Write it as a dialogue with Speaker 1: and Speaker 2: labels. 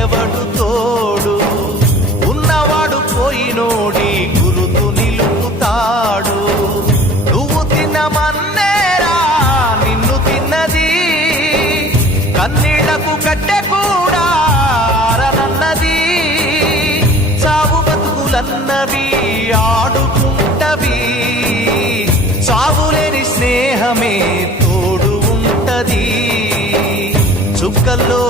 Speaker 1: ఎవడు తోడు? ఉన్నవాడు పోయినోడి గురుతు నిలుపుతాడు. నువ్వు తిన్నమన్నేరా నిన్ను తిన్నది. కన్నీళ్ళకు కట్టె కూడా రన్నది చావు బతుకులన్నవి ఆడుకుంటవి. చావులేని స్నేహమే తోడు ఉంటది. చుక్కల్లో